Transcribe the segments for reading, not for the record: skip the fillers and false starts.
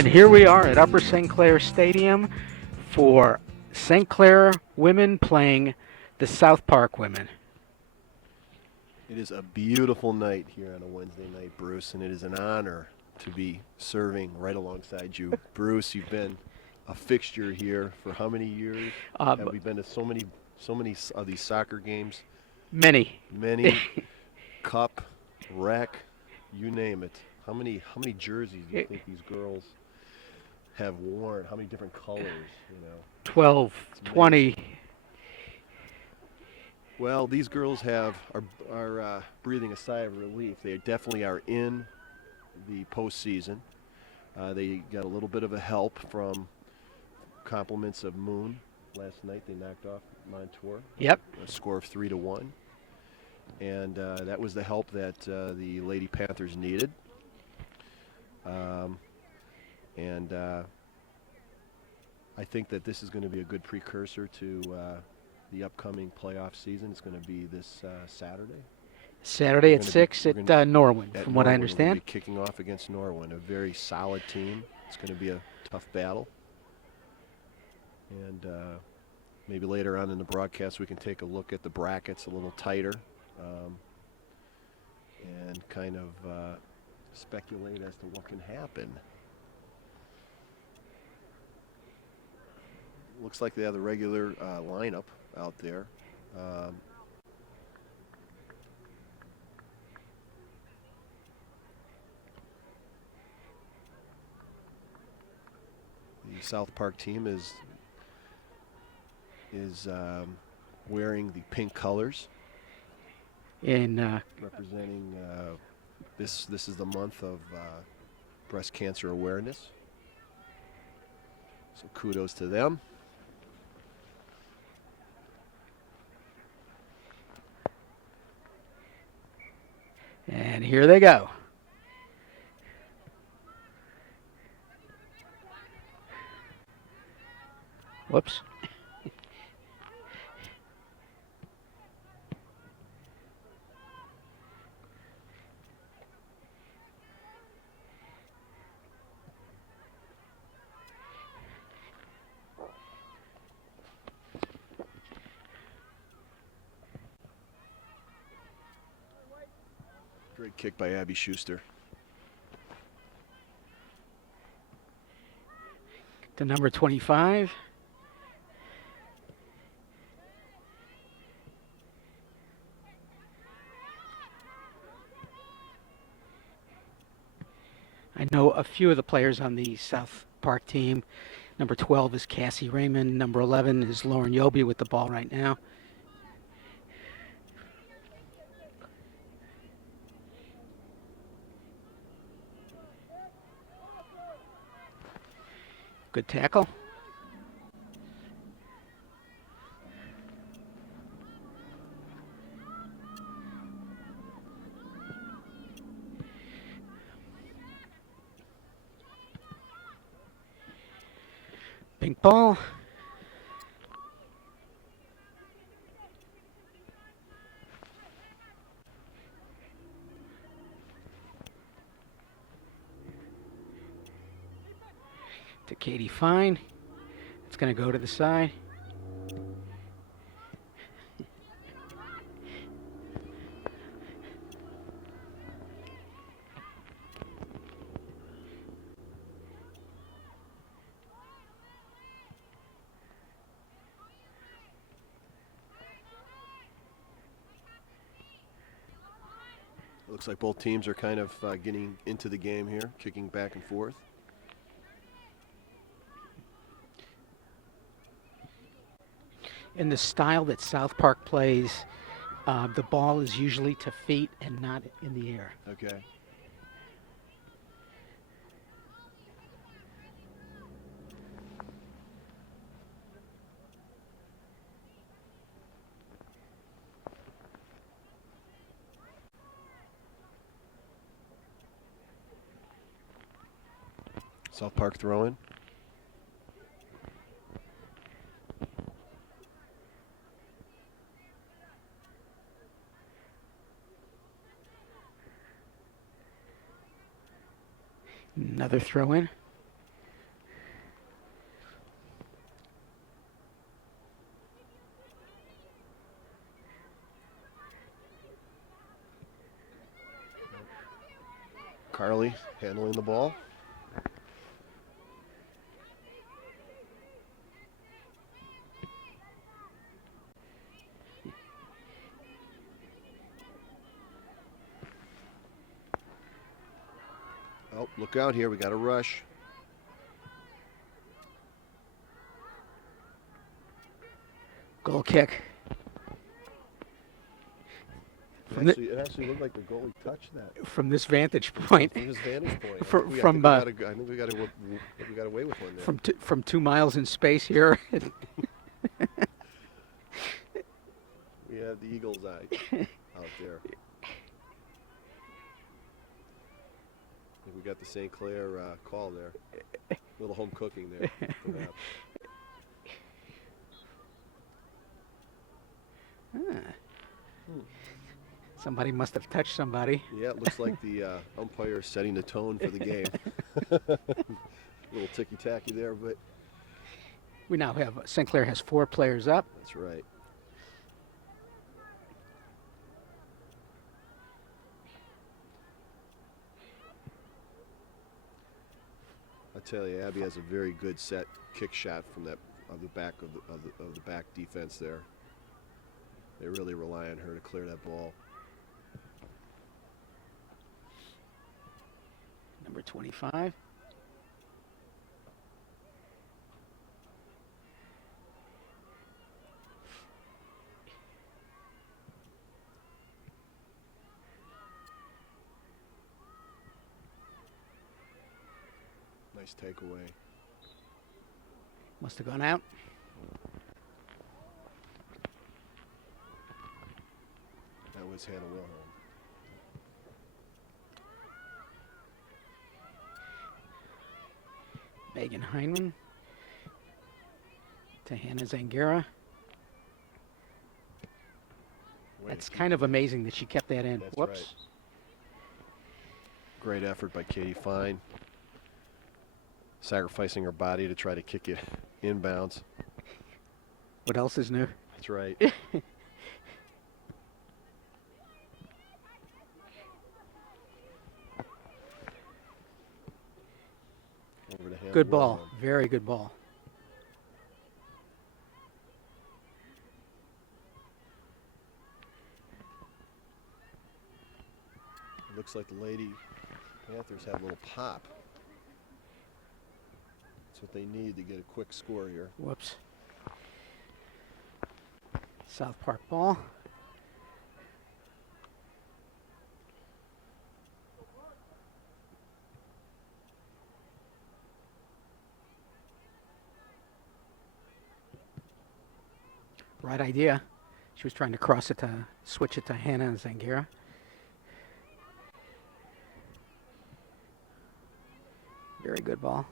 And here we are at Upper St. Clair Stadium for St. Clair women playing the South Park women. It is a beautiful night here on a Wednesday night, Bruce, and it is an honor to be serving right alongside you. Bruce, you've been a fixture here for how many years? Have we been to so many of these soccer games? Many. Many. Cup, rec, you name it. How many jerseys do you think these girls have worn? How many different colors, 12, 20. Well, these girls are breathing a sigh of relief. They definitely are in the postseason. They got a little bit of a help from compliments of Moon last night. They knocked off Montour. Yep. A score of 3-1, and that was the help that the Lady Panthers needed. And I think that this is going to be a good precursor to the upcoming playoff season. It's going to be this Saturday. Saturday at 6 at Norwin, from what I understand. We're going to be kicking off against Norwin, a very solid team. It's going to be a tough battle. And maybe later on in the broadcast we can take a look at the brackets a little tighter and kind of speculate as to what can happen. Looks like they have the regular lineup out there. The South Park team is wearing the pink colors. In representing this is the month of breast cancer awareness. So kudos to them. And here they go. Whoops. Great kick by Abby Schuster. To number 25. I know a few of the players on the South Park team. Number 12 is Cassie Raymond. Number 11 is Lauren Yobi with the ball right now. Good tackle. Pink ball. To Katie Fine. It's going to go to the side. Looks like both teams are kind of getting into the game here, kicking back and forth. In the style that South Park plays, the ball is usually to feet and not in the air. Okay. South Park throwing. Another throw in. Carly handling the ball. Oh, look out here. We got a rush. Goal kick. It actually looked like the goalie touched that. From this vantage point, From his vantage point. I think we got away with one there. from 2 miles in space here. We have the eagle's eye out there. I think we got the St. Clair call there. A little home cooking there, perhaps. Somebody must have touched somebody. Yeah, it looks like the umpire is setting the tone for the game. Little ticky-tacky there, but We now have, St. Clair has 4 players up. that's right. I tell you, Abby has a very good set kick shot from the back of the back defense there. They really rely on her to clear that ball. Number 25. Nice takeaway. Must have gone out. That was Hannah Wilhelm. Megan Heinman to Hannah Zangara. That's kind of amazing that she kept that in. That's Whoops. right. Great effort by Katie Fine. Sacrificing her body to try to kick it inbounds. What else is new? That's right. Over to Hannah Good ball. Wilhelm. Very good ball. It looks like the Lady Panthers have a little pop. That's what they need to get a quick score here. Whoops. South Park ball. Right idea. She was trying to cross it to switch it to Hannah Zangara. Very good ball.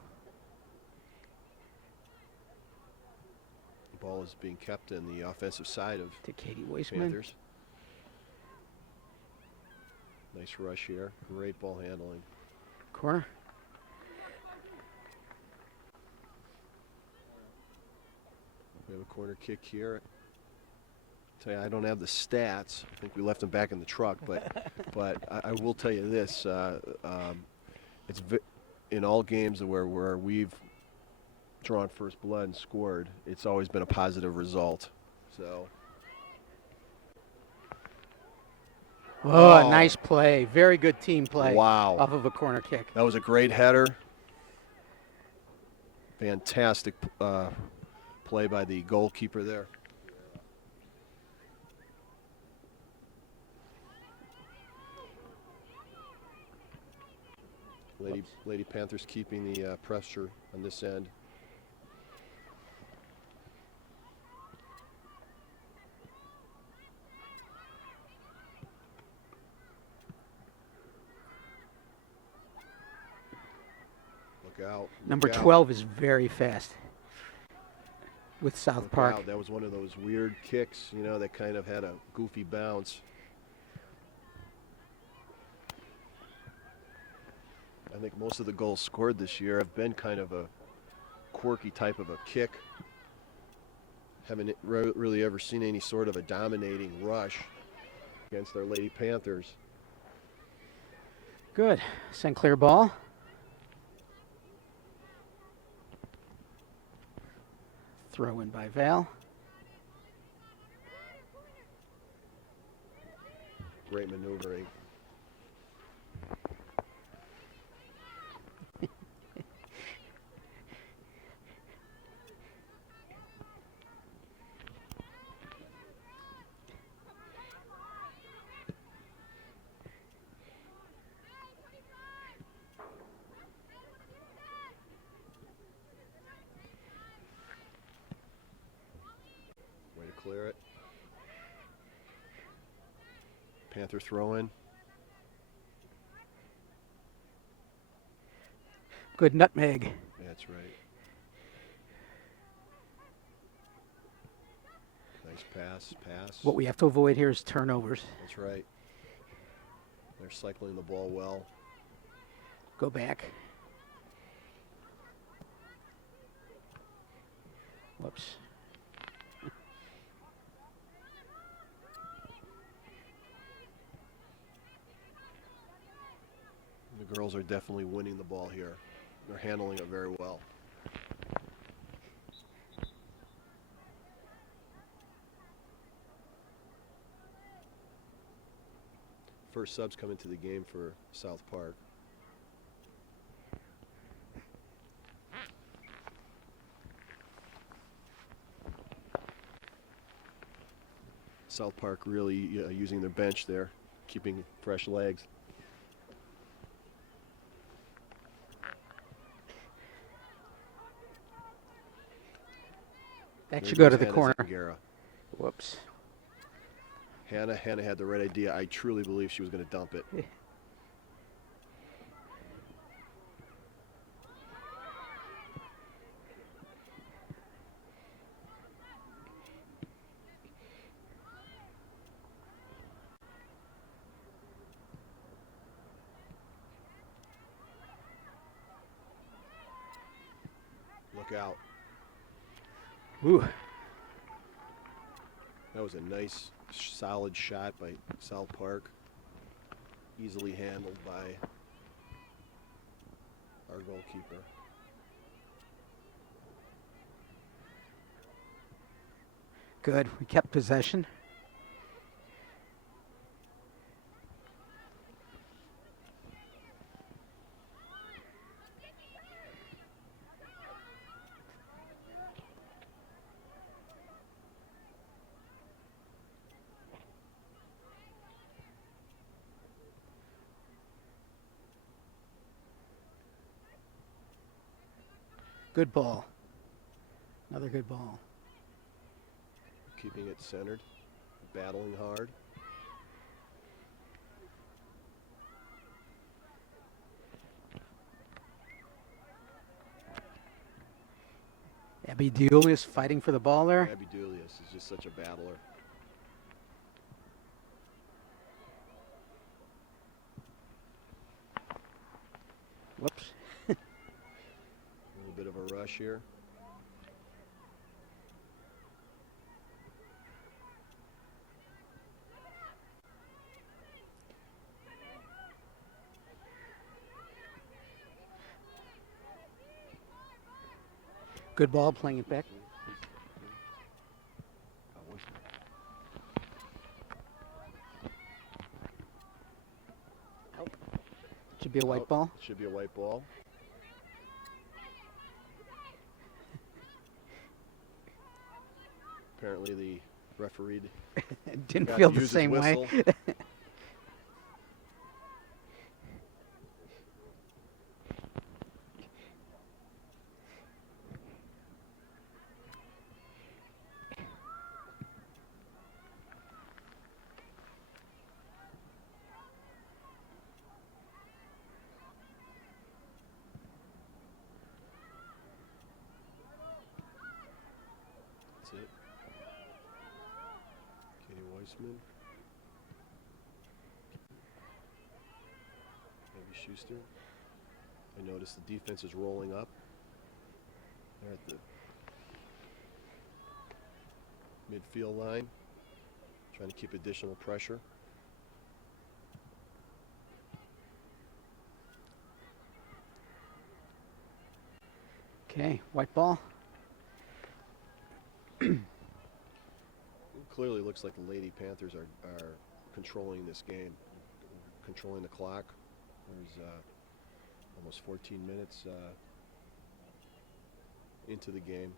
The ball is being kept in the offensive side of To Katie Weissman. Panthers. Nice rush here. Great ball handling. Corner. We have a corner kick here. Tell you, I don't have the stats. I think we left them back in the truck, but I will tell you this: it's in all games where we've drawn first blood and scored, it's always been a positive result. So. Oh, nice play. Very good team play. Wow. Off of a corner kick. That was a great header. Fantastic play by the goalkeeper there. Lady Panthers keeping the pressure on this end. Look out. Look Number out. 12 is very fast with South Look Park. out. That was one of those weird kicks, you know, that kind of had a goofy bounce. I think most of the goals scored this year have been kind of a quirky type of a kick. Haven't really ever seen any sort of a dominating rush against our Lady Panthers. Good. St. Clair ball. Throw in by Val. Great maneuvering. Way to clear it. Panther throw in. Good nutmeg. That's right. Nice pass. What we have to avoid here is turnovers. That's right. They're cycling the ball well. Go back. Whoops. The girls are definitely winning the ball here. They're handling it very well. First subs come into the game for South Park. South Park really using their bench there, keeping fresh legs. That There should go to goes the Hannah corner. Zangara. Whoops. Hannah had the right idea. I truly believe she was going to dump it. Look out. Ooh. That was a nice, solid shot by South Park. Easily handled by our goalkeeper. Good. We kept possession. Good ball. Another good ball. Keeping it centered, battling hard. Abby Deulius fighting for the ball there. Abby Deulius is just such a battler. Whoops. A little bit of a rush here. Good ball, playing it back. Should be a white Out. ball. Should be a white ball. Apparently the referee Didn't forgot feel to the use his same way. whistle. That's it. Katie Weissman. Abby Schuster. I noticed the defense is rolling up. They're at the midfield line, trying to keep additional pressure. Okay, white ball. It clearly looks like the Lady Panthers are controlling this game, controlling the clock. There's almost 14 minutes into the game.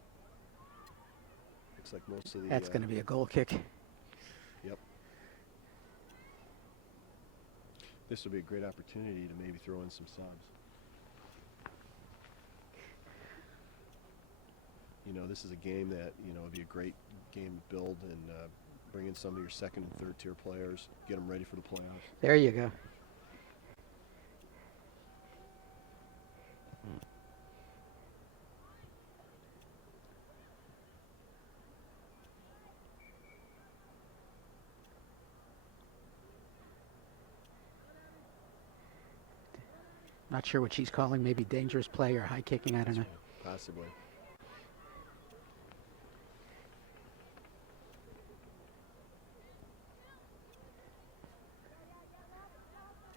Looks like most of the... That's going to be a goal kick. Yep. This would be a great opportunity to maybe throw in some subs. You know, this is a game that, you know, would be a great game to build and bring in some of your second and third tier players, get them ready for the playoffs. There you go. Not sure what she's calling. Maybe dangerous play or high kicking. I don't know. Possibly.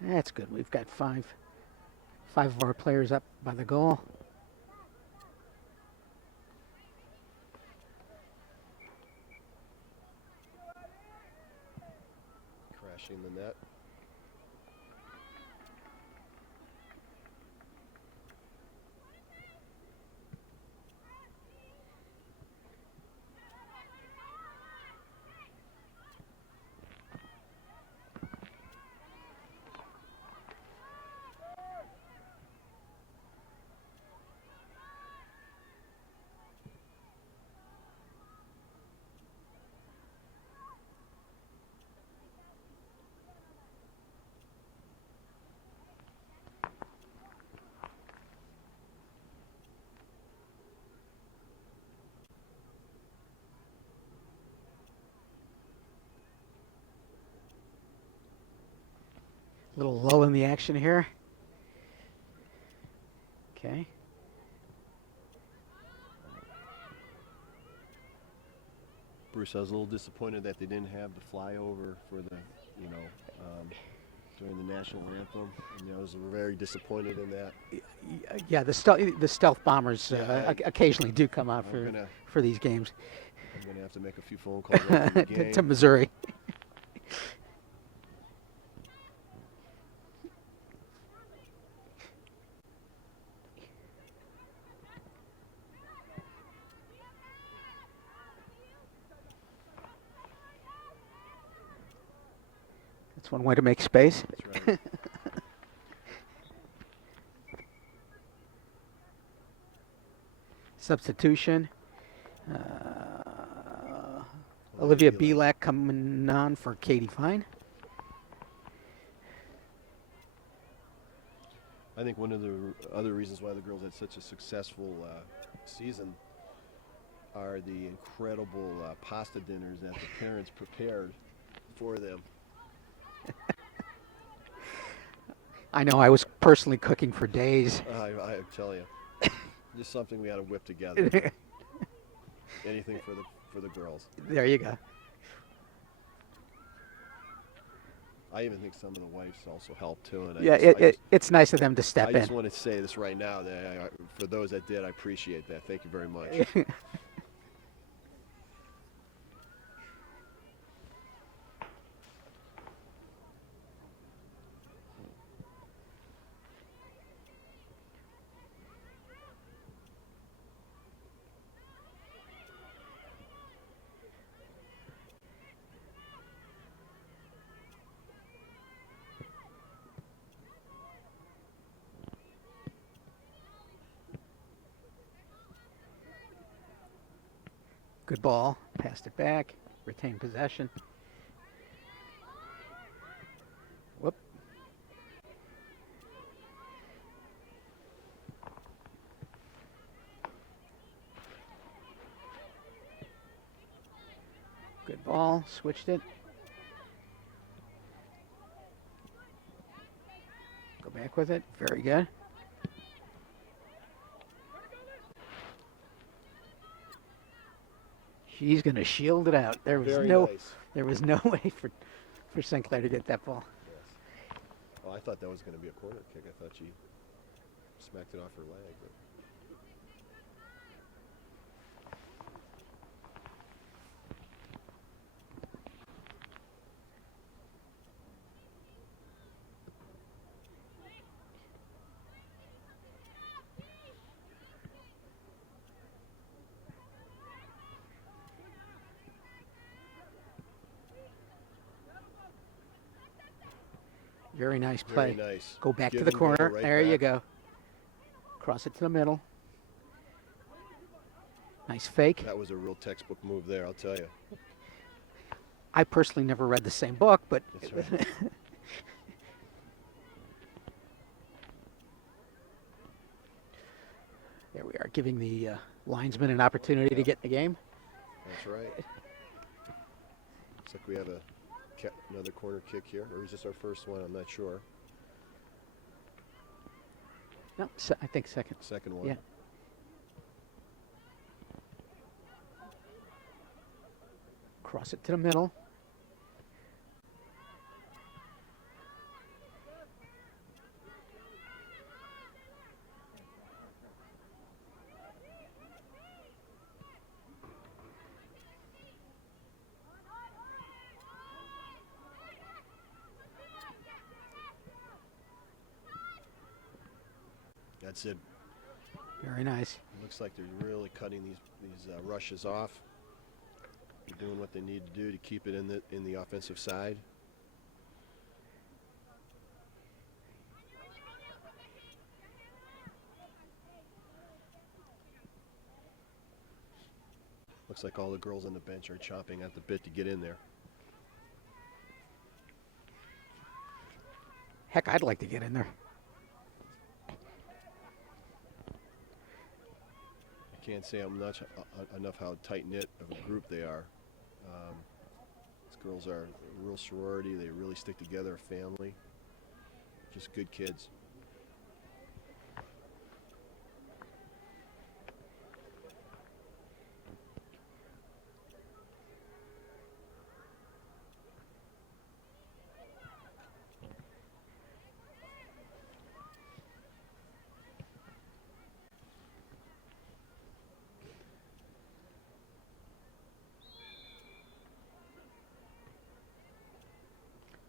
That's good. We've got five of our players up by the goal. Crashing the net. Little lull in the action here. Okay. Bruce, I was a little disappointed that they didn't have the flyover for the, you know, during the national anthem. And I was very disappointed in that. Yeah, the stealth bombers Yeah, occasionally do come out I'm for these games. going to have to make a few phone calls after the game. To Missouri. That's one way to make space. That's right. Substitution. Olivia Belak. Belak coming on for Katie Fine. I think one of the other reasons why the girls had such a successful season are the incredible pasta dinners that the parents prepared for them. I know I was personally cooking for days. I tell you, just something we had to whip together. Anything for the girls. There you go. I even think some of the wives also helped too. And Yeah, it's nice of them to step I in. just want to say this right now that for those that did, I appreciate that. Thank you very much. Good ball. Passed it back. Retained possession. Whoop. Good ball. Switched it. Go back with it. Very good. She's going to shield it out. There was Very no nice. there was no way for Sinclair to get that ball. Yes. Well, I thought that was going to be a corner kick. I thought she smacked it off her leg. But Very nice play. Very nice. Go back Give to the and go, corner. right There you back. go. Cross it to the middle. Nice fake. That was a real textbook move there, I'll tell you. I personally never read the same book, but That's right. there we are, giving the linesman an opportunity to Yeah. get in the game. That's right. Looks like we have another corner kick here, or is this our first one? I'm not sure. No, I think second. Second one. Yeah. Cross it to the middle. That's it. Very nice. Looks like they're really cutting these rushes off. They're doing what they need to do to keep it in the offensive side. Looks like all the girls on the bench are chomping at the bit to get in there. Heck, I'd like to get in there. I can't say I'm not enough how tight-knit of a group they are. These girls are a real sorority. They really stick together, a family. Just good kids.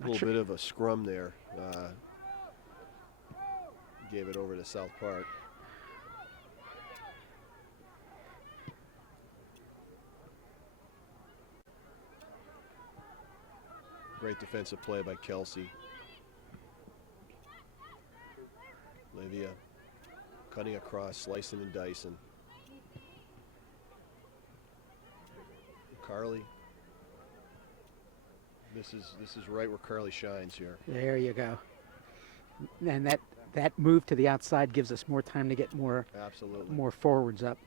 A little bit of a scrum there. Gave it over to South Park. Great defensive play by Kelsey. Olivia cutting across, slicing and dicing. Carly. This is right where Carly shines here. There you go. And that move to the outside gives us more time to get more Absolutely. forwards up,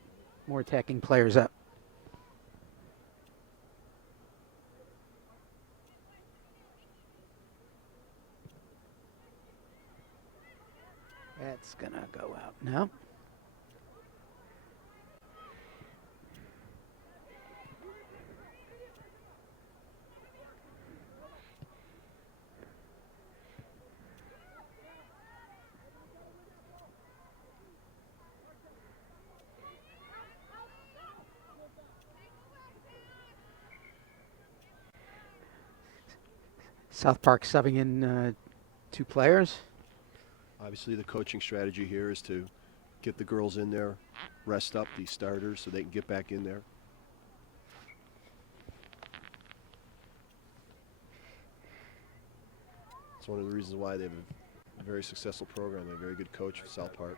more attacking players up. That's gonna go out now. South Park subbing in 2 players. Obviously, the coaching strategy here is to get the girls in there, rest up these starters so they can get back in there. It's one of the reasons why they have a very successful program. They're a very good coach for South Park.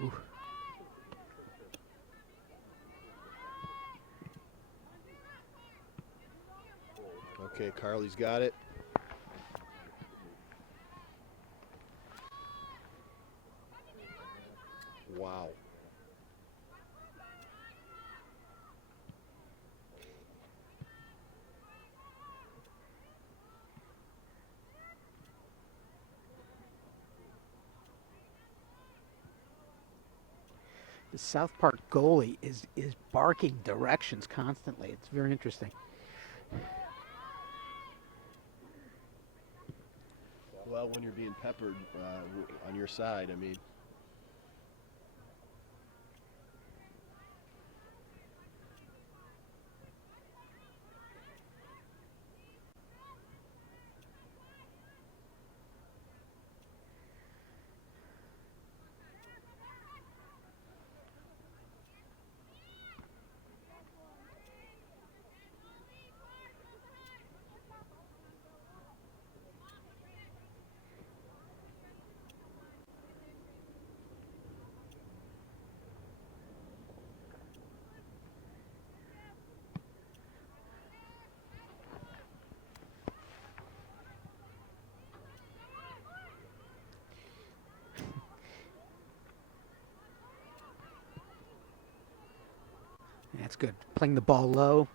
Ooh. Okay, Carly's got it. Wow. The South Park goalie is barking directions constantly. It's very interesting. Well, when you're being peppered on your side, I mean. good. Playing the ball low.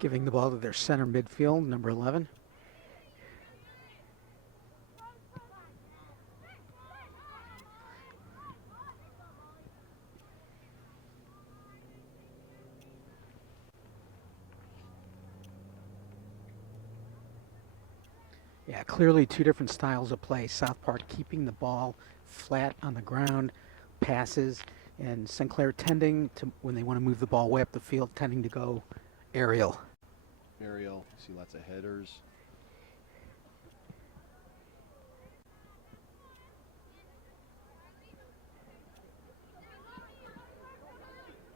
Giving the ball to their center midfield, number 11. Yeah, clearly two different styles of play. South Park keeping the ball flat on the ground, passes, and Sinclair tending to, when they want to move the ball way up the field, tending to go aerial. Aerial, see lots of headers.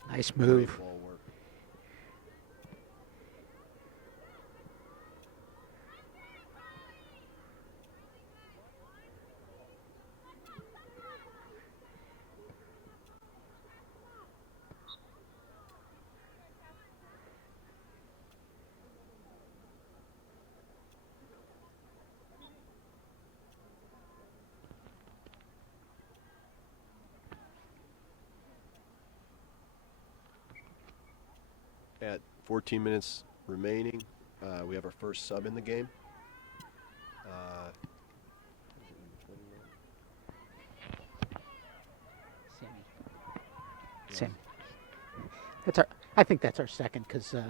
Nice Great move. ball work. At 14 minutes remaining, we have our first sub in the game. Sammy. That's our. I think that's our second because Yeah,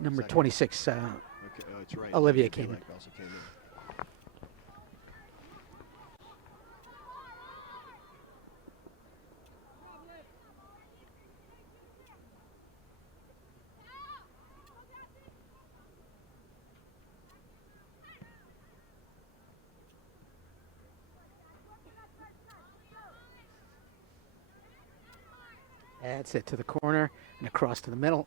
number second. 26. Okay, that's right. Olivia You're came in. right, also came in. That's it to the corner and across to the middle.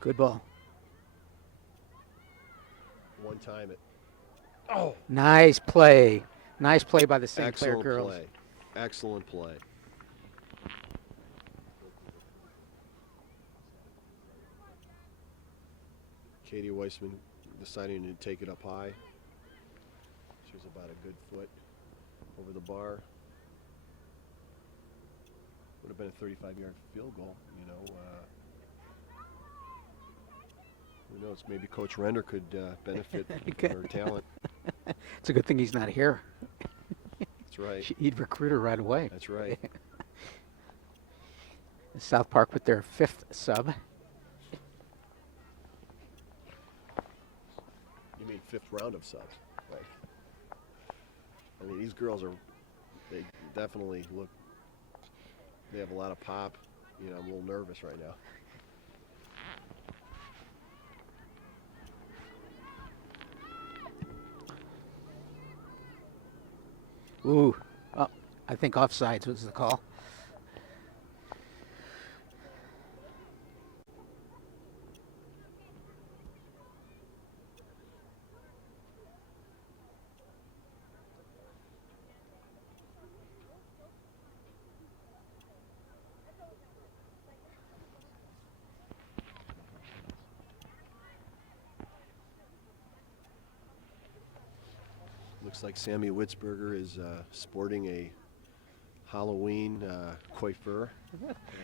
Good ball. One time it. Nice play. Nice play by the Sinclair Excellent girls. play. Excellent play. Katie Weissman deciding to take it up high. She was about a good foot over the bar. Would have been a 35-yard field goal, you know. Who knows? Maybe Coach Render could benefit from her talent. It's a good thing he's not here. That's right. He'd recruit her right away. That's right. South Park with their fifth sub. You mean fifth round of subs, right? I mean, these girls they definitely look, they have a lot of pop. You know, I'm a little nervous right now. Ooh. Oh, I think offsides was the call. Looks like Sammy Witzberger is sporting a Halloween coiffure.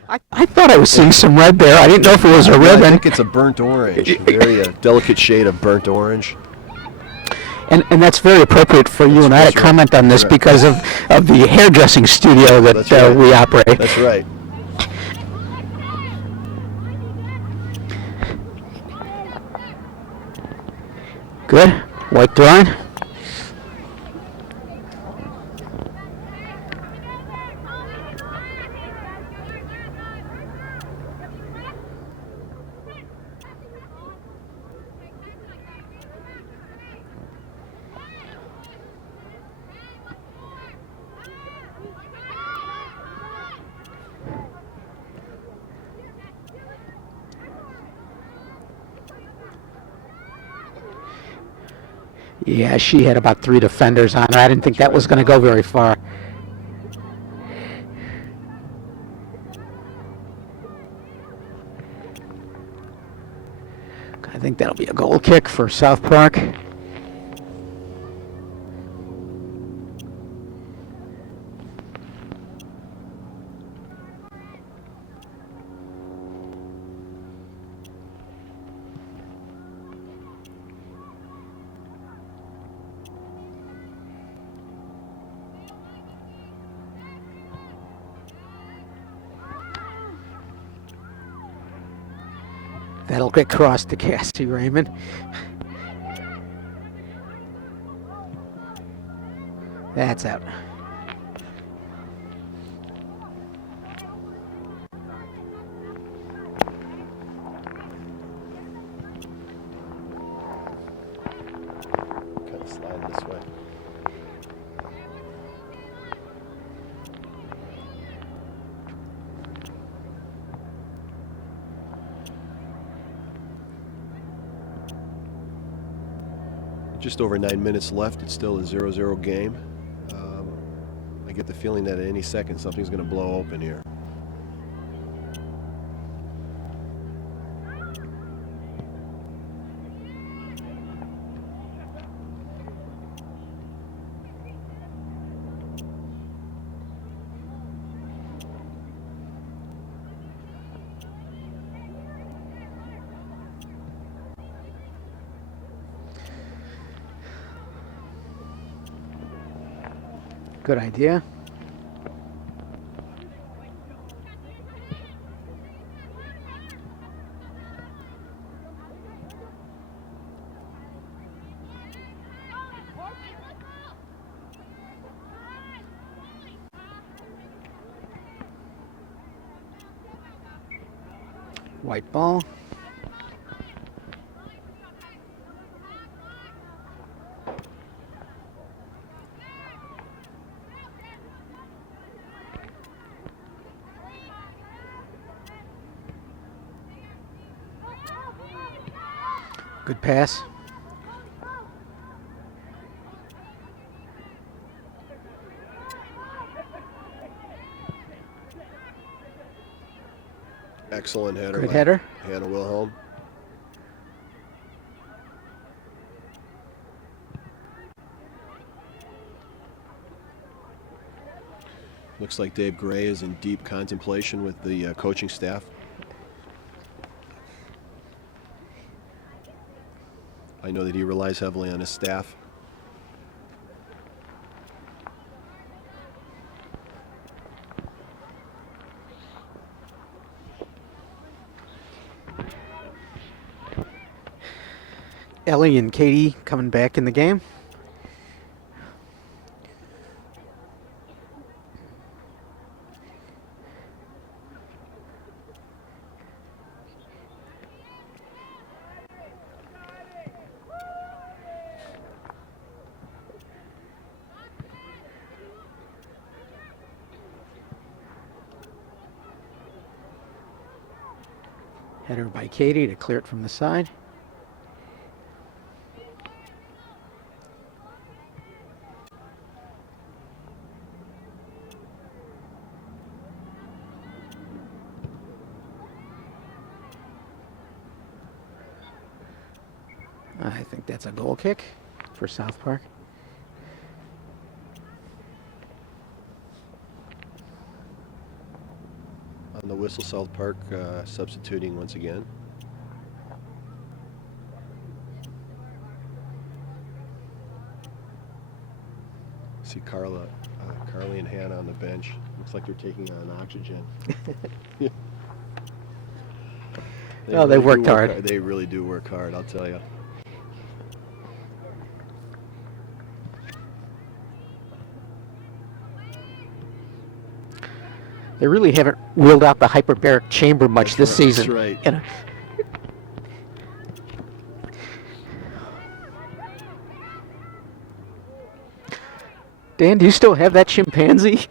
I thought I was seeing some red there. I didn't know if it was a I ribbon. think it's a burnt orange, very delicate shade of burnt orange. And that's very appropriate for you and I to That's right. comment on this Right. because of the hairdressing studio that That's right. we operate. That's right. Good. White line. Yeah, she had about 3 defenders on her. I didn't think that was going to go very far. I think that'll be a goal kick for South Park. That'll get crossed to Cassie Raymond. That's out. Kind of slide this way. Just over 9 minutes left. It's still a 0-0 game. I get the feeling that at any second something's going to blow open here. Good idea. White ball. Good pass. Excellent header. Good by header. Hannah Wilhelm. Looks like Dave Gray is in deep contemplation with the coaching staff. I know that he relies heavily on his staff. Ellie and Katie coming back in the game. Header by Katie to clear it from the side. I think that's a goal kick for South Park. On the whistle, South Park substituting once again. See Carly and Hannah on the bench. Looks like they're taking on oxygen. Oh, they worked hard. They really do work hard, I'll tell you. They really haven't wheeled out the hyperbaric chamber much this season. That's right. You know. Dan, do you still have that chimpanzee?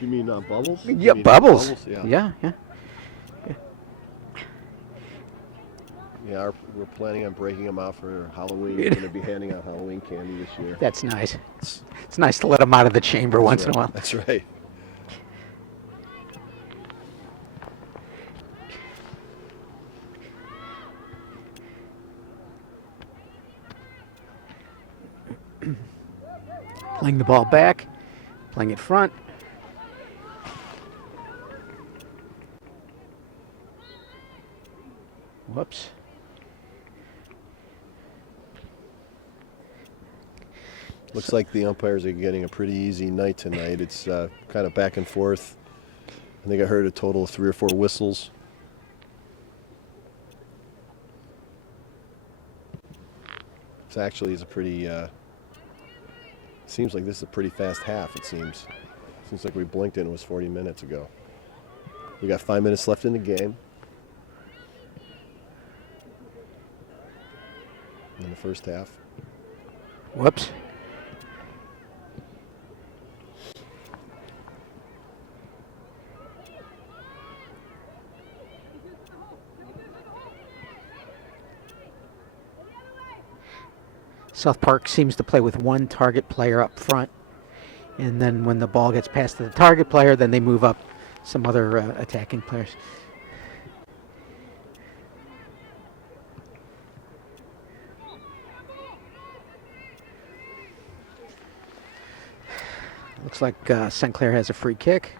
You mean Bubbles? Yeah, You mean Bubbles. Yeah. Yeah, yeah. Yeah, we're planning on breaking them out for Halloween. We're going to be handing out Halloween candy this year. That's nice. That's It's nice to let them out of the chamber once right. in a while. That's right. Playing the ball back, playing it front. Whoops. Looks like the umpires are getting a pretty easy night tonight. It's kind of back and forth. I think I heard a total of 3 or 4 whistles. It's actually a pretty. Seems like this is a pretty fast half. It seems. Seems like we blinked and it was 40 minutes ago. We got 5 minutes left in the game. In the first half. Whoops. South Park seems to play with one target player up front, and then when the ball gets past to the target player, then they move up some other attacking players. Looks like St. Clair has a free kick.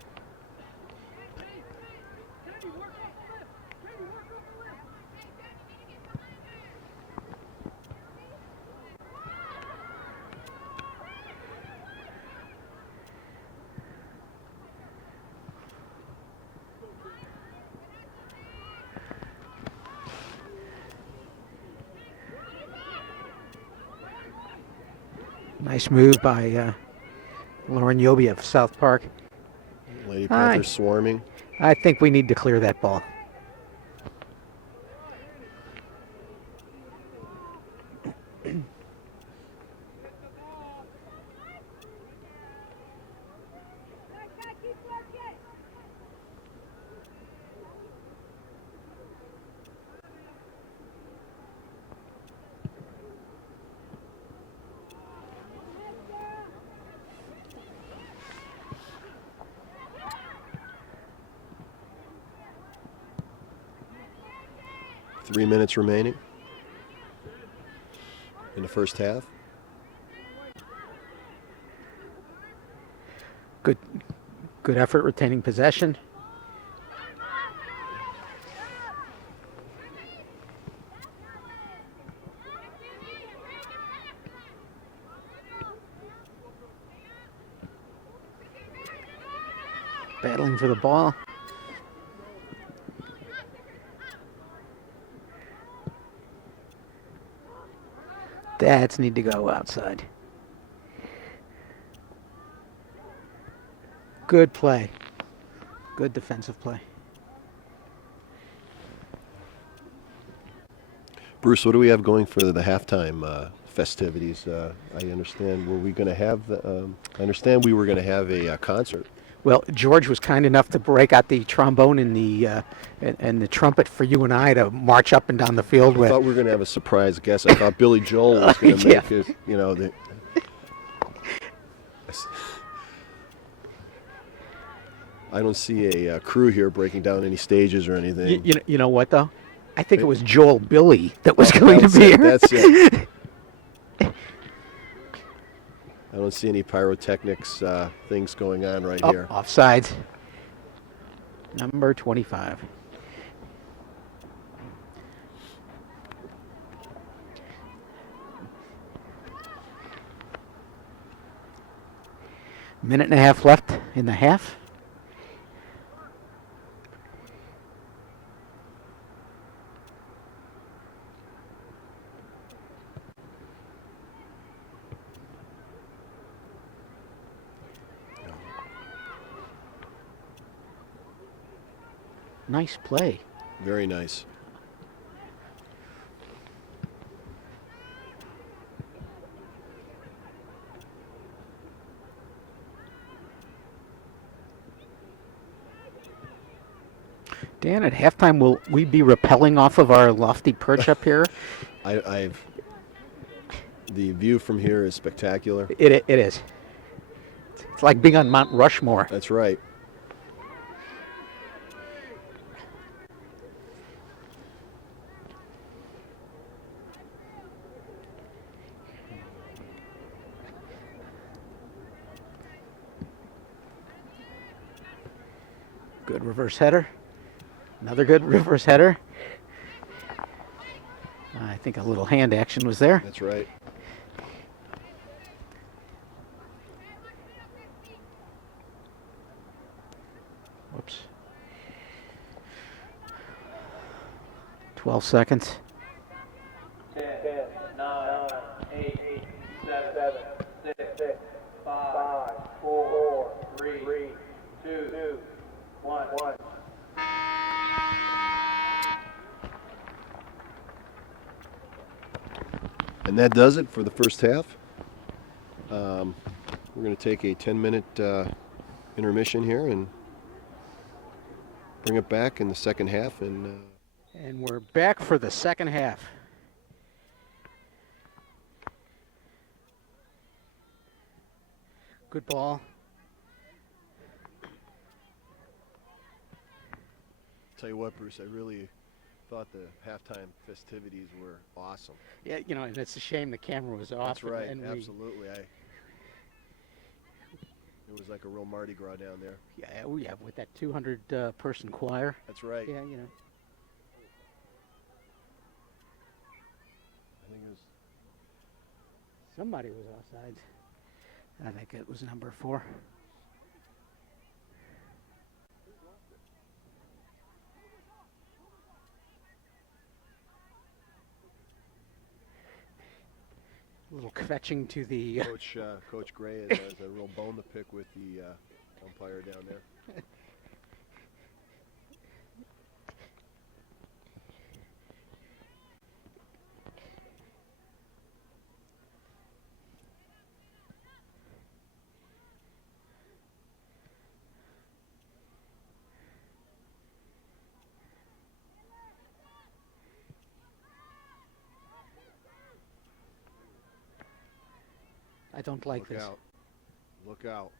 Nice move by Lauren Yobi of South Park. Lady Hi. Panthers swarming. I think we need to clear that ball. Three minutes remaining in the first half. Good effort retaining possession. Battling for the ball. That's need to go outside. Good play. Good defensive play. Bruce, what do we have going for the halftime festivities? I understand. Were we going to have? I understand we were going to have a concert. Well, George was kind enough to break out the trombone and the trumpet for you and I to march up and down the field I with. thought we were going to have a surprise guest. I thought Billy Joel was going to Yeah. make his. You know. I don't see a crew here breaking down any stages or anything. You know what though? I think it was Joel Billy that was going to That's be it, here. That's it. I don't see any pyrotechnics things going on right here. Offsides. Number 25. Minute and a half left in the half. Nice play. Very nice. Dan, at halftime, will we be rappelling off of our lofty perch up here? The view from here is spectacular. It is. It's like being on Mount Rushmore. That's right. Good reverse header. Another good reverse header. I think a little hand action was there. That's right. Whoops. 12 seconds. 10, 9, 8, 7, 6, 5, 4, 3, 2, 1. And that does it for the first half. We're going to take a 10-minute intermission here and bring it back in the second half. And we're back for the second half. Good ball. tell you what, Bruce, I really thought the halftime festivities were awesome. Yeah, you know, and it's a shame the camera was off. That's right, and absolutely. It was like a real Mardi Gras down there. Yeah, we have with that 200 person choir. That's right. Yeah, you know. I think it was. Somebody was offside. I think it was number 4. A little kvetching to the. Coach Gray has a real bone to pick with the umpire down there. I don't like Look this. out. Look out.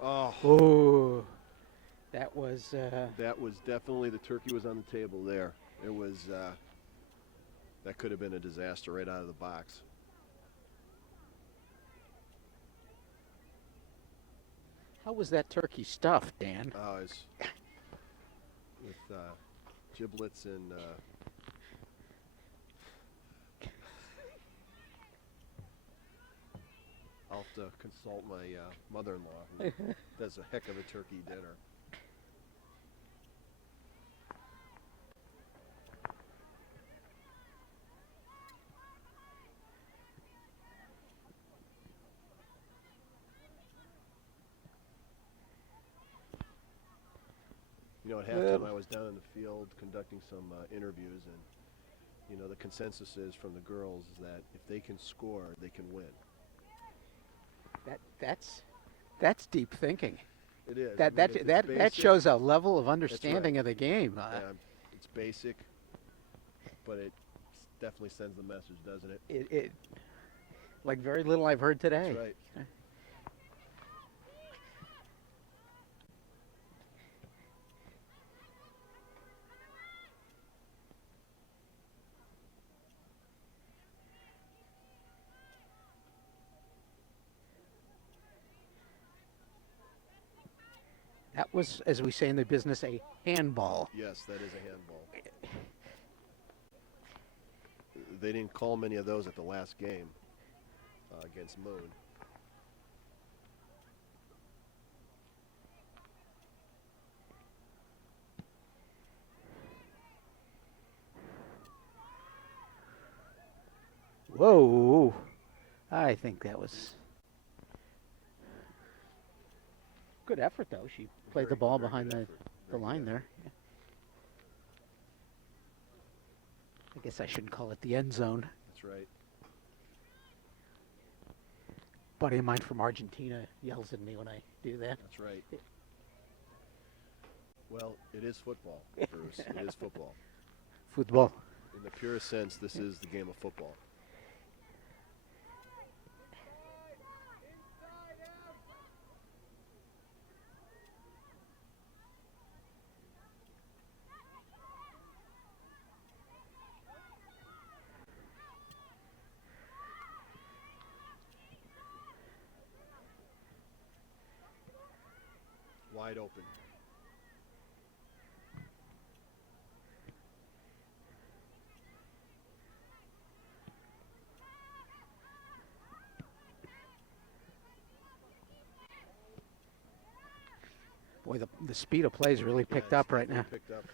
Oh, Oh, that was. that was definitely, the turkey was on the table there. It was, that could have been a disaster right out of the box. How was that turkey stuffed, Dan? It's with giblets and I'll have to consult my mother-in-law, who does a heck of a turkey dinner. You know, at halftime I was down in the field conducting some interviews, and you know, the consensus is from the girls is that if they can score, they can win. That's deep thinking. It is. That I mean, it's that basic. shows a level of understanding of the game. It's basic, but it definitely sends the message, doesn't it? It like very little I've heard today. That's right. That was, as we say in the business, a handball. Yes, that is a handball. They didn't call many of those at the last game against Moon. Whoa! I think that was good effort, though. She played the ball Very behind good the effort. Very line good there. Yeah. I guess I shouldn't call it the end zone. That's right. Buddy of mine from Argentina yells at me when I do that. That's right. Well, it is football, Bruce. It is football. Football. In the purest sense, this is the game of football. Wide open. Boy, the speed of play is really picked Yeah, up it's right now. definitely Picked up.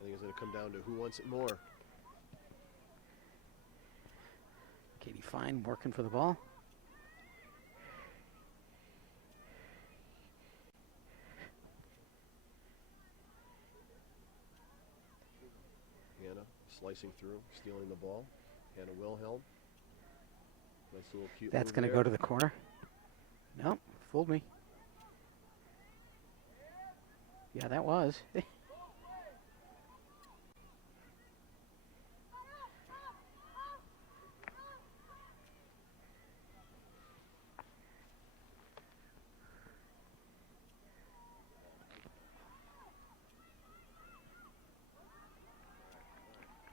I think it's going to come down to who wants it more. Katie Fine working for the ball. Hannah slicing through, stealing the ball. Hannah Wilhelm. Nice little cute That's move going to there. go to the corner. Nope, fooled me. Yeah, that was.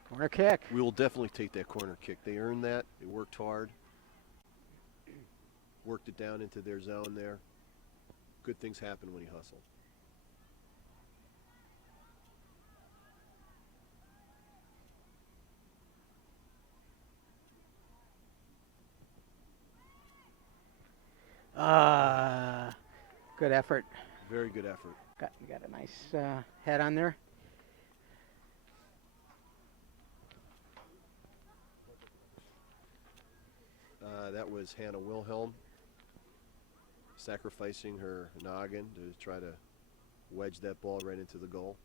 Corner kick. We will definitely take that corner kick. They earned that. They worked hard. Worked it down into their zone there. Good things happen when you hustle. Good effort. Very good effort. Got a nice head on there. That was Hannah Wilhelm sacrificing her noggin to try to wedge that ball right into the goal.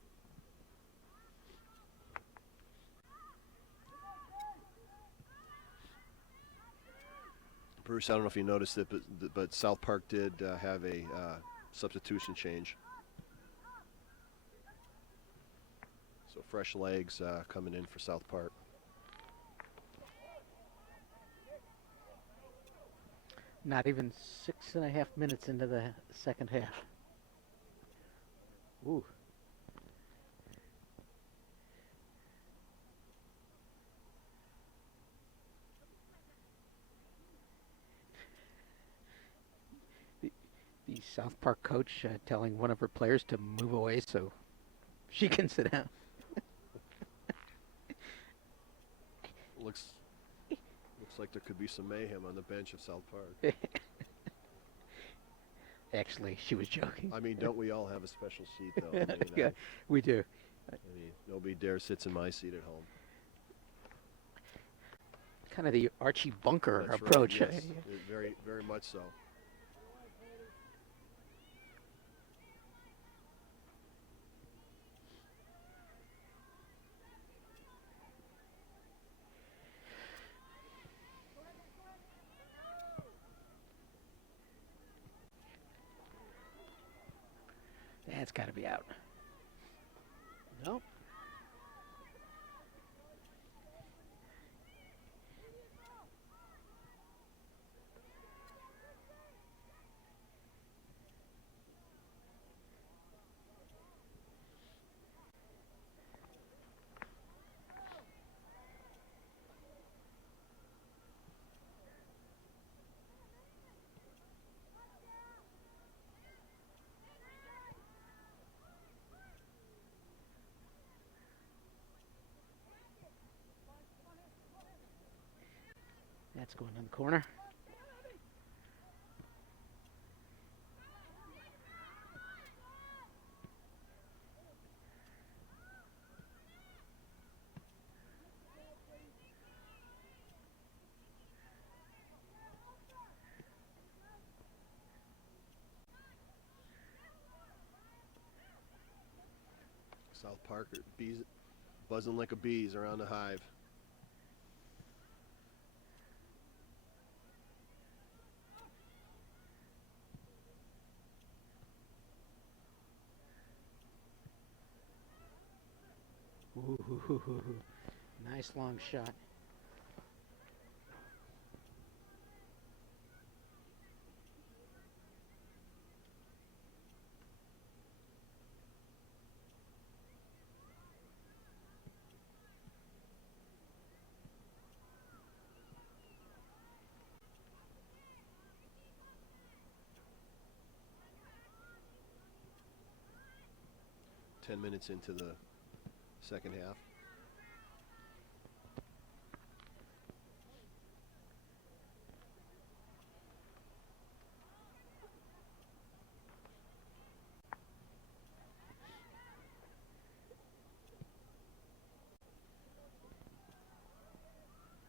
Bruce, I don't know if you noticed it, but South Park did have a substitution change. So fresh legs coming in for South Park. Not even 6.5 minutes into the second half. Ooh. The South Park coach telling one of her players to move away so she can sit down. Looks like there could be some mayhem on the bench of South Park. Actually, she was joking. I mean, don't we all have a special seat, though? I mean, Yeah, we do. I mean, nobody dare sits in my seat at home. Kind of the Archie Bunker That's approach. right, yes. Very, very much so. That's got to be out. Nope. That's going in the corner. South Park are bees, buzzing like a bees around the hive. Ooh, nice long shot. Ten minutes into the second half.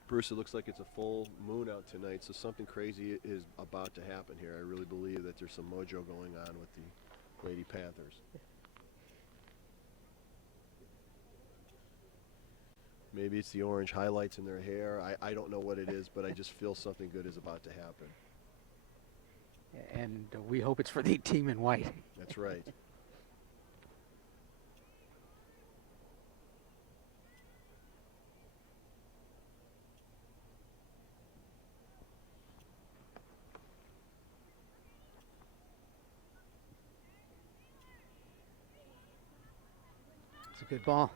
Bruce, it looks like it's a full moon out tonight, so something crazy is about to happen here. I really believe that there's some mojo going on with the Lady Panthers. Maybe it's the orange highlights in their hair. I don't know what it is, but I just feel something good is about to happen. And we hope it's for the team in white. That's right. It's a good ball.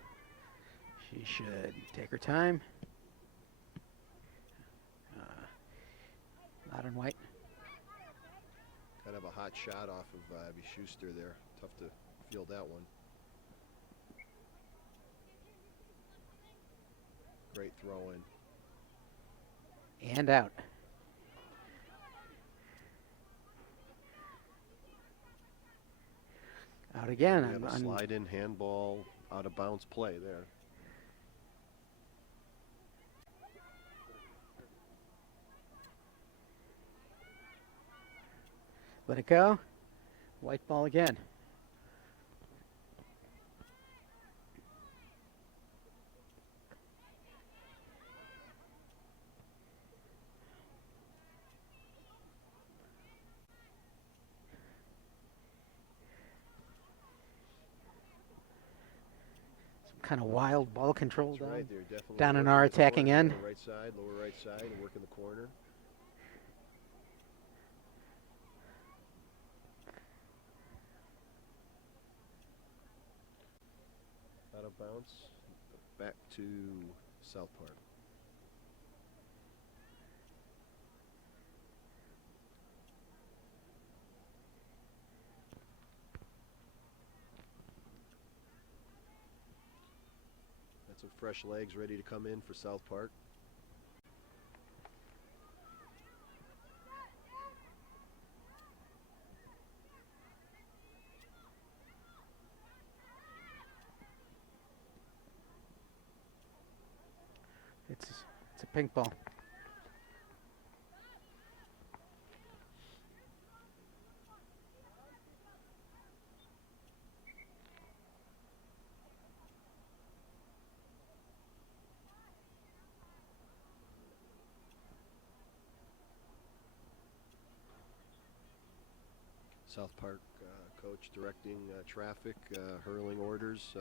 She should take her time. Loud and white. Kind of a hot shot off of Abby Schuster there. Tough to field that one. Great throw in. And out. Out again. We have a slide in handball out of bounds play there. Let it go. White ball again. Some kind of wild ball control That's down, right, they're definitely down in working our the corner attacking here, end. Right side, lower right side, and working the corner. Out of bounds, back to South Park. Got some fresh legs ready to come in for South Park. It's a pink ball. South Park coach directing traffic, hurling orders,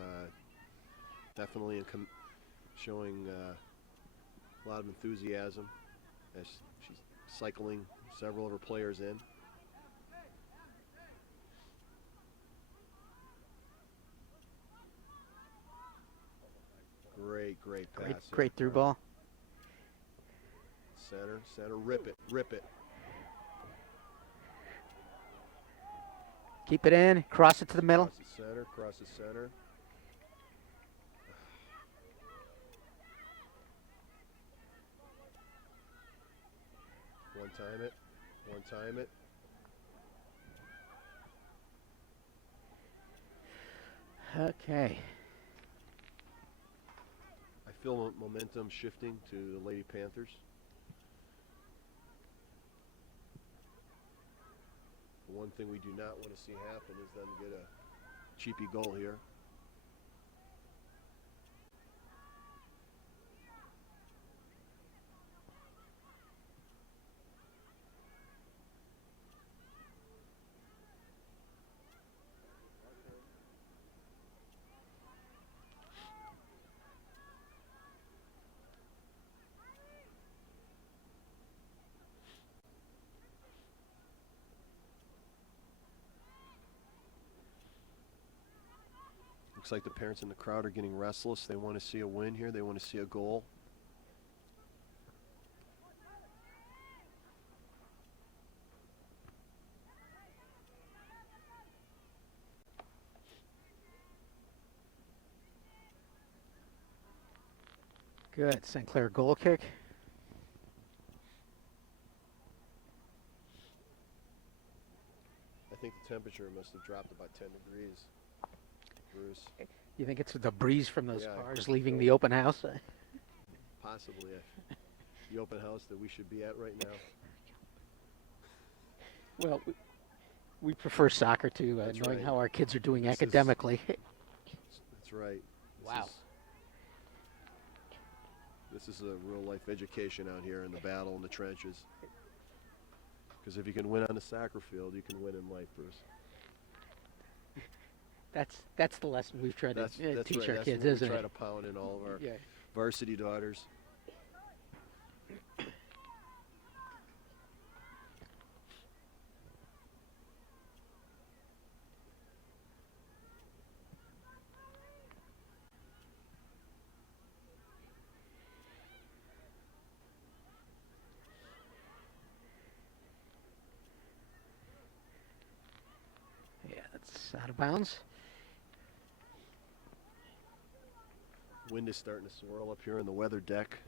definitely showing a lot of enthusiasm as she's cycling several of her players in. Great pass. Great through ball. Center, rip it. Keep it in. Cross it to the middle. Cross the center. One time it. Okay. I feel momentum shifting to the Lady Panthers. The one thing we do not want to see happen is them get a cheapy goal here. Looks like the parents in the crowd are getting restless. They want to see a win here. They want to see a goal. Good. St. Clair goal kick. I think the temperature must have dropped about 10 degrees, Bruce. You think it's the breeze from those Yeah, I cars think leaving so. the open house? Possibly the open house that we should be at right now. Well, we prefer soccer to That's knowing right. how our kids are doing This is- academically. That's right. Wow. This is a real life education out here in the battle in the trenches. Because if you can win on the soccer field, you can win in life, Bruce. That's the lesson we've tried That's to teach right. our That's kids, what we isn't try it? to pound in all of our Yeah. varsity daughters. Yeah, that's out of bounds. Wind is starting to swirl up here on the weather deck.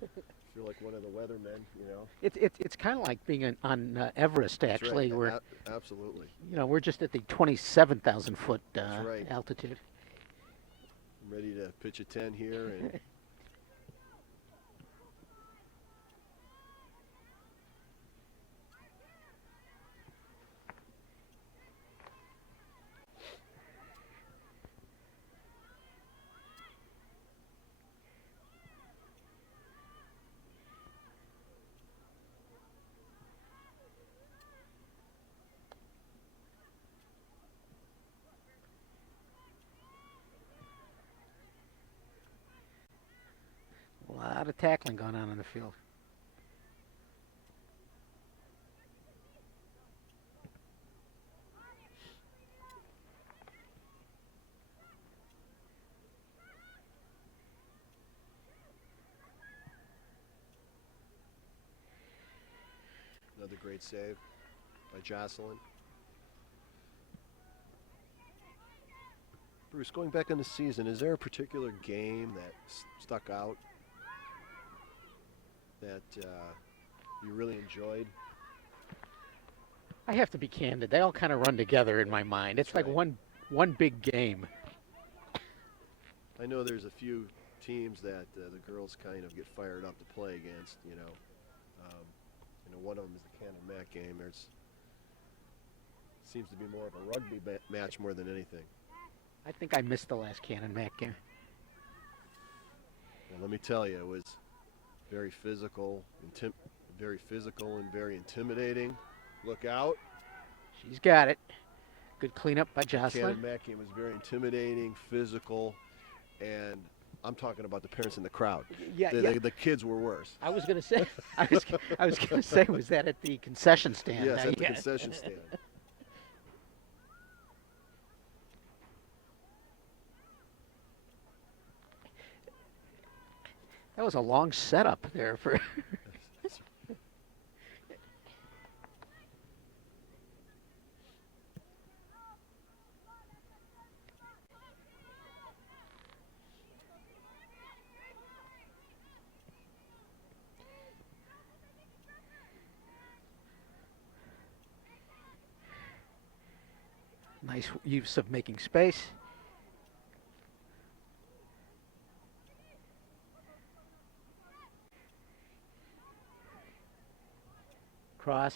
Feel like one of the weathermen, you know. It's kind of like being on Everest, That's actually, right. where Absolutely. we're just at the 27,000 foot That's right. altitude. I'm ready to pitch a 10 here and A lot of tackling going on in the field. another great save by Jocelyn. Bruce, going back in the season, is there a particular game that stuck out that you really enjoyed? I have to be candid. They all kind of run together in my mind. It's That's like right. one big game. I know there's a few teams that the girls kind of get fired up to play against. One of them is the Cannon Mac game. There's seems to be more of a rugby match more than anything. I think I missed the last Cannon Mac game. And let me tell you, it was very physical, very physical and very intimidating. Look out. She's got it. Good cleanup by Cannon Jocelyn. Mac game was very intimidating, physical, and I'm talking about the parents in the crowd. Yeah, The kids were worse. I was gonna say. I was gonna say, was that at the concession stand? Yes, at the Yeah. concession stand. That was a long setup there for. Nice use of making space. Cross.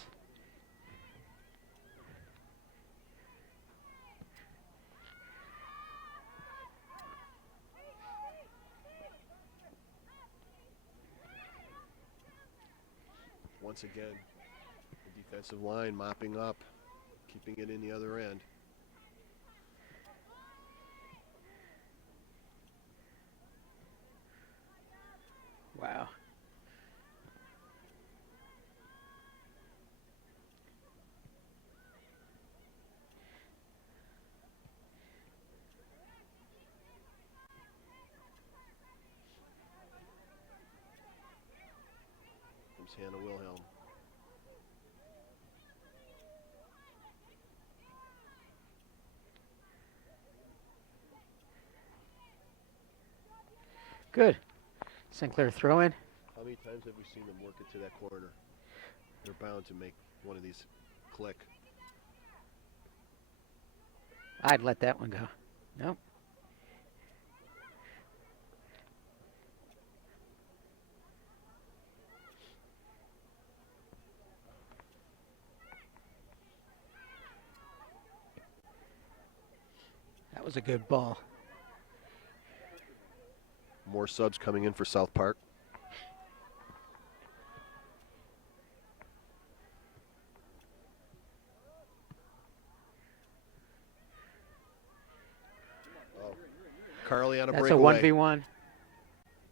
Once again, the defensive line mopping up, keeping it in the other end. Wow. Hannah Wilhelm. Good. St. Clair throw in. How many times have we seen them work it to that corner? They're bound to make one of these click. I'd let that one go. Nope. That was a good ball. More subs coming in for South Park. Oh. Carly on a That's breakaway. a 1v1.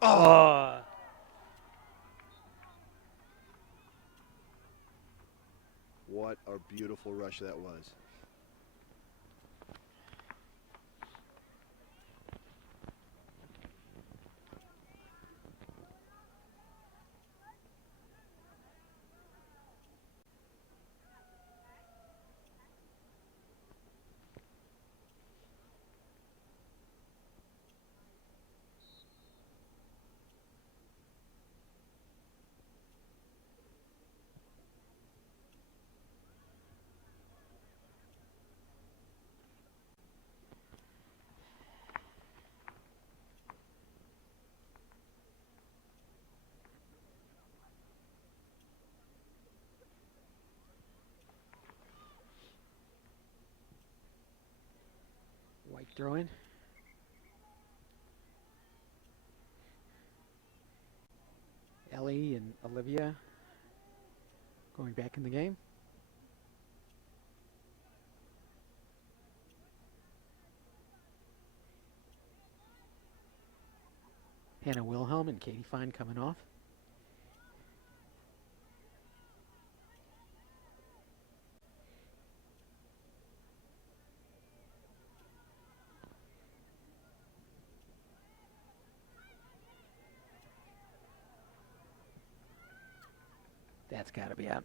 Oh, What a beautiful rush that was. White throw in. Ellie and Olivia going back in the game. Hannah Wilhelm and Katie Fine coming off. That's got to be out.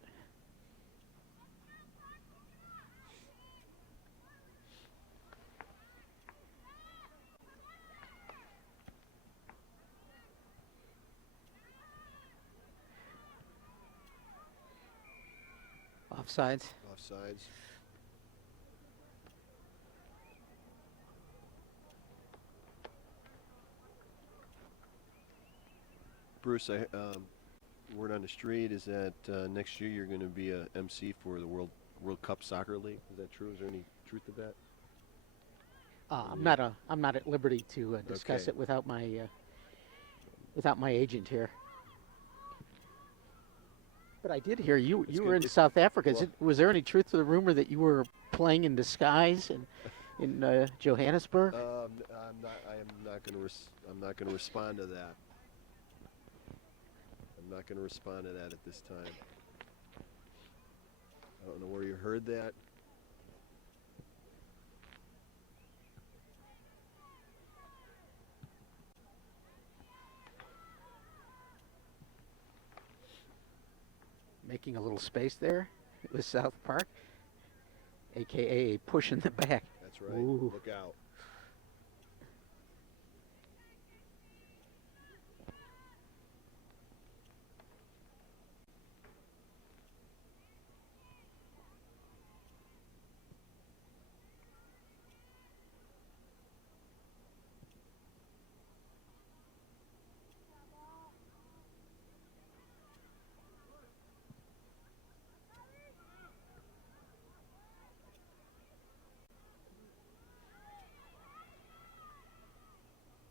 Offsides. Offsides. Bruce, word on the street is that next year you're going to be a MC for the World Cup Soccer League. Is that true? Is there any truth to that? I'm not at liberty to discuss Okay. it without my agent here. But I did hear you It's were good. in It's- South Africa. well- Was there any truth to the rumor that you were playing in disguise in Johannesburg? I'm not going to respond to that. I'm not going to respond to that at this time. I don't know where you heard that. Making a little space there with South Park, aka a push in the back. That's right. Ooh. Look out.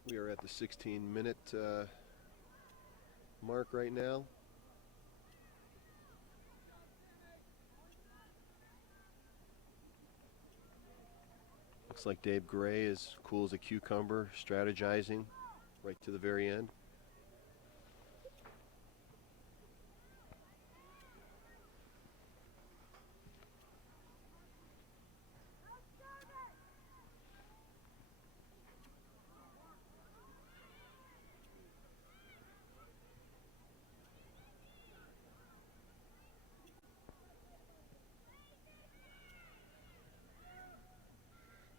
We are at the 16-minute mark right now. Looks like Dave Gray is cool as a cucumber, strategizing right to the very end.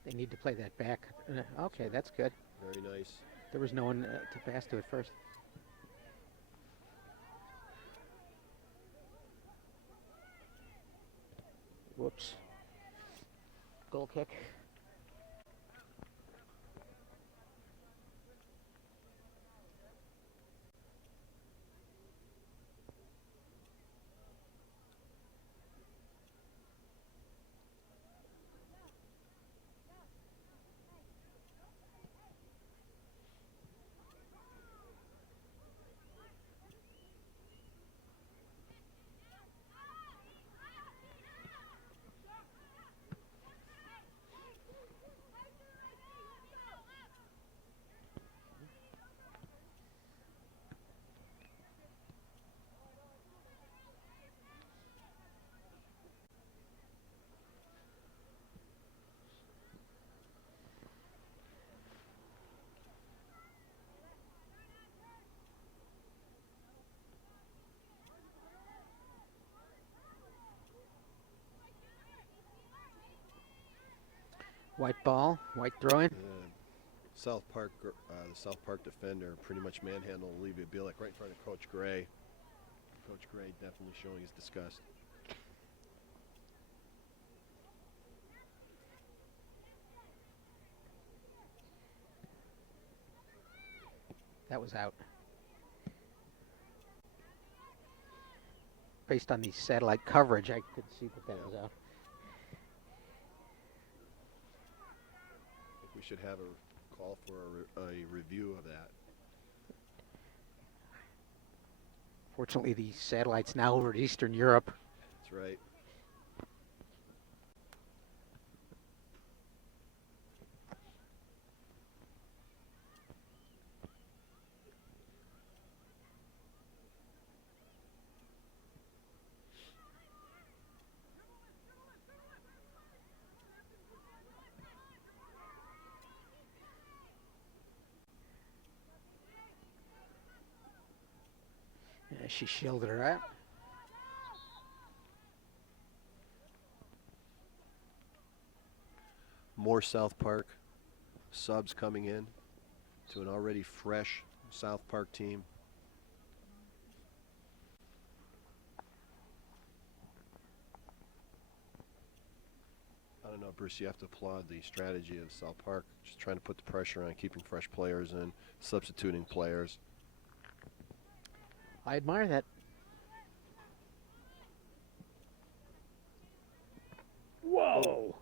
They need to play that back. Okay, that's good. Very nice. There was no one to pass to at first. Whoops. Goal kick. White ball, white throw in. South Park, the South Park defender pretty much manhandled Olivia Bielik right in front of Coach Gray. Coach Gray definitely showing his disgust. That was out. Based on the satellite coverage, I could see that was out. I think we should have a call for a review of that. Fortunately, the satellite's now over to Eastern Europe. That's right. She shielded her out. More South Park subs coming in to an already fresh South Park team. I don't know, Bruce, you have to applaud the strategy of South Park, just trying to put the pressure on keeping fresh players in, substituting players. I admire that. Whoa!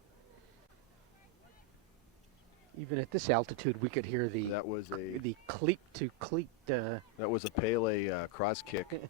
Even at this altitude, we could hear the That was a cleat to cleat. that was a Pele cross kick.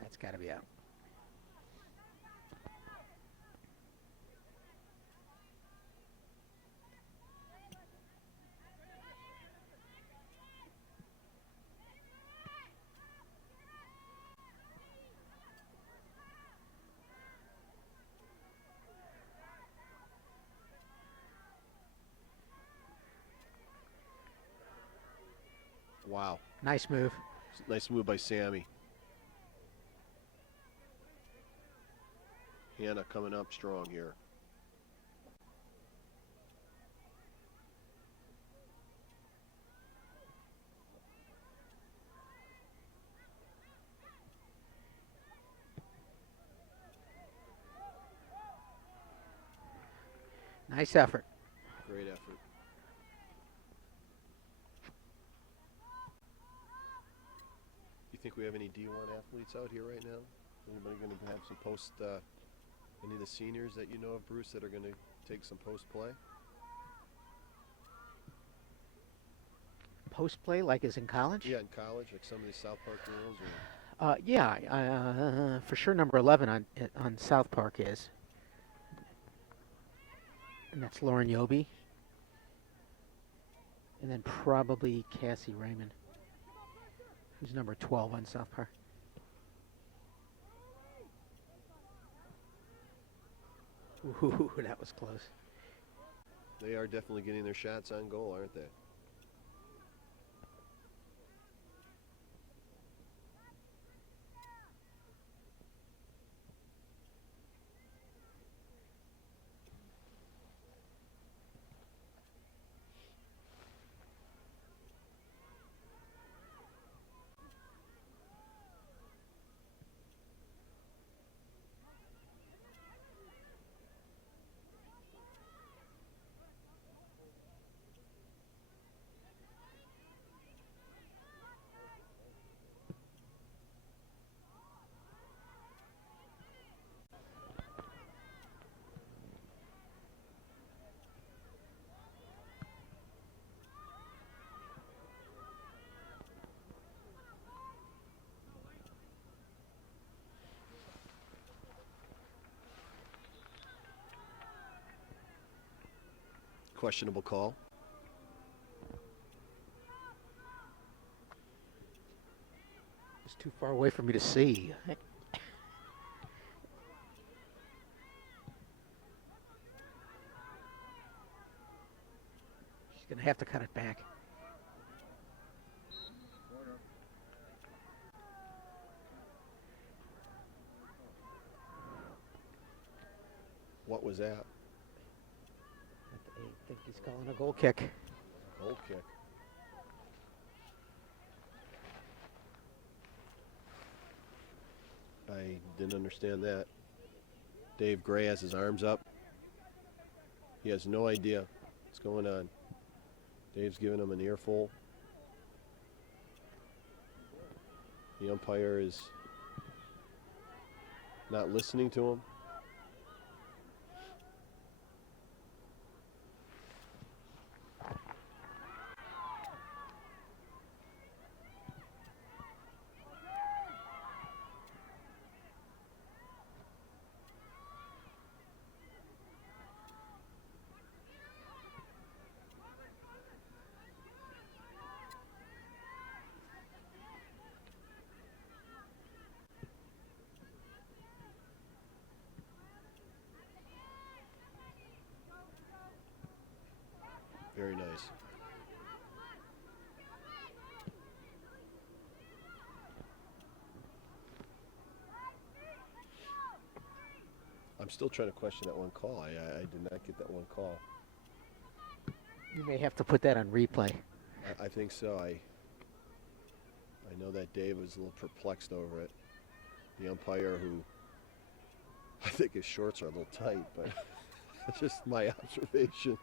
That's got to be out. Wow. Nice move. Nice move by Sammy. Hannah coming up strong here. Nice effort. Great effort. You think we have any D1 athletes out here right now? Anybody going to have some post, any of the seniors that you know of, Bruce, that are going to take some post play? Post play like is in college? Yeah, in college, like some of these South Park girls. Yeah, for sure number 11 on South Park is. And that's Lauren Yobi. And then probably Cassie Raymond, who's number 12 on South Park. Ooh, that was close. They are definitely getting their shots on goal, aren't they? Questionable call. It's too far away for me to see. She's going to have to cut it back. What was that? I think he's calling a goal kick. Goal kick. I didn't understand that. Dave Gray has his arms up. He has no idea what's going on. Dave's giving him an earful. The umpire is not listening to him. Very nice. I'm still trying to question that one call. I did not get that one call. You may have to put that on replay. I think so. I know that Dave was a little perplexed over it. The umpire, who I think his shorts are a little tight, but it's just my observation.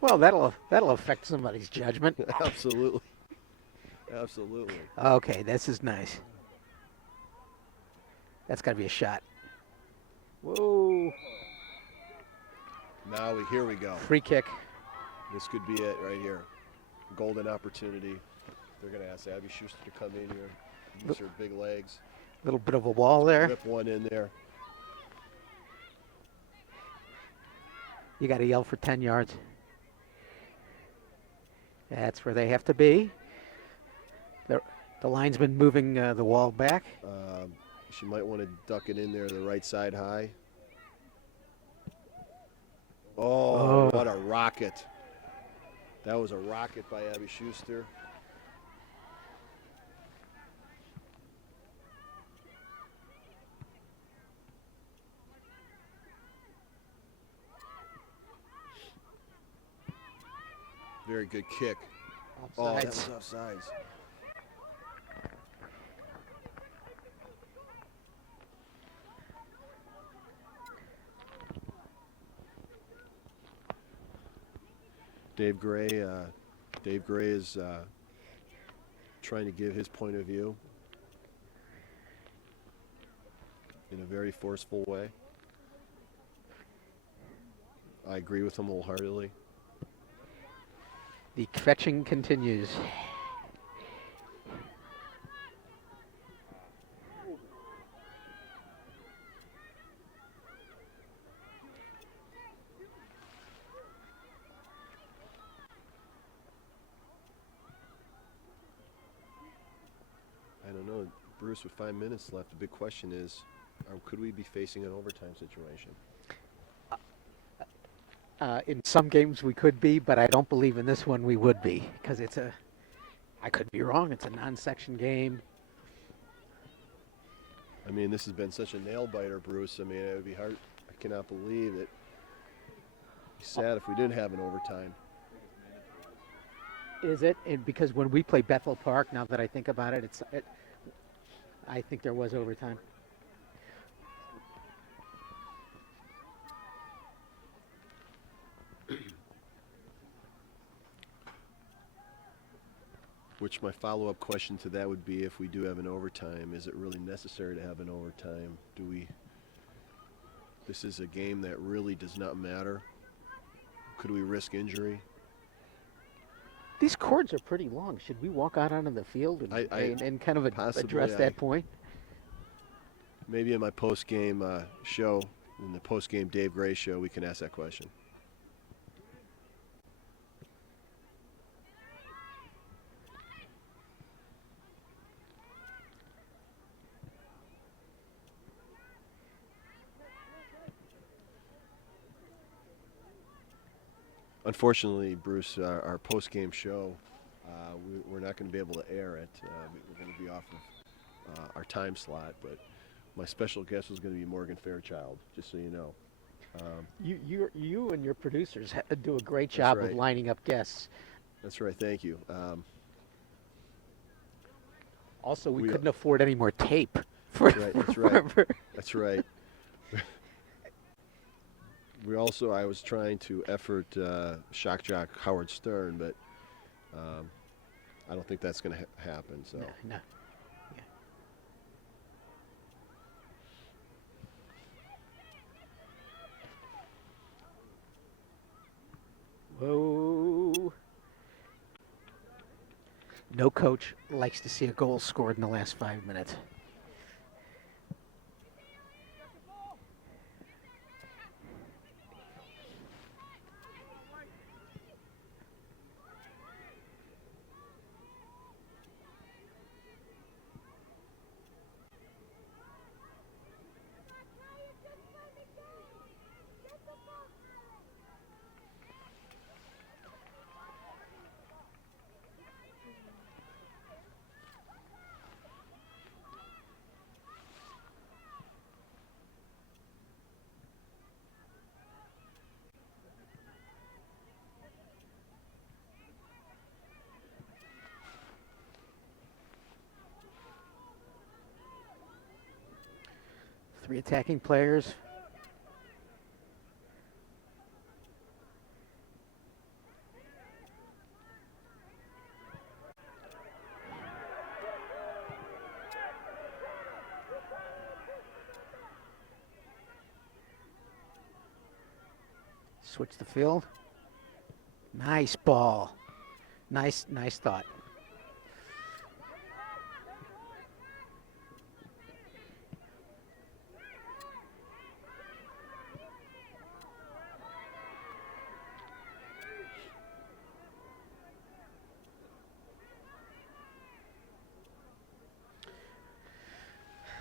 Well, that'll affect somebody's judgment. Absolutely. Absolutely. Okay, this is nice. That's got to be a shot. Whoa. Here we go. Free kick. This could be it right here. Golden opportunity. They're going to ask Abby Schuster to come in here, use her big legs, A little bit of a wall there. rip one in there. You got to yell for 10 yards. That's where they have to be. The linesman moving the wall back. She might want to duck it in there the right side high. Oh, what a rocket. That was a rocket by Abby Schuster. Very good kick. Oh, that was offsides. Dave Gray is trying to give his point of view in a very forceful way. I agree with him wholeheartedly. The fetching continues. Bruce, with 5 minutes left, the big question is, could we be facing an overtime situation? In some games we could be, but I don't believe in this one we would be, because I could be wrong, it's a non-section game. I mean, this has been such a nail-biter, Bruce. I mean, it would be hard. I cannot believe it. It'd be sad if we didn't have an overtime. Is it? And because when we play Bethel Park, now that I think about it, I think there was overtime. Which my follow-up question to that would be, if we do have an overtime, is it really necessary to have an overtime? This is a game that really does not matter. Could we risk injury? These cords are pretty long. Should we walk out onto the field and kind of address that point? Maybe in my post-game show, in the post-game Dave Gray show, we can ask that question. Unfortunately, Bruce, our post-game show, we're not going to be able to air it. We're going to be off of our time slot, but my special guest was going to be Morgan Fairchild, just so you know. You and your producers do a great job of lining up guests. That's right, thank you. Also, we couldn't afford any more tape. That's right. That's right. I was trying to effort shock jock Howard Stern, but I don't think that's going to happen. So. No. Yeah. Whoa. No coach likes to see a goal scored in the last 5 minutes. Three attacking players. Switch the field. Nice ball. Nice thought.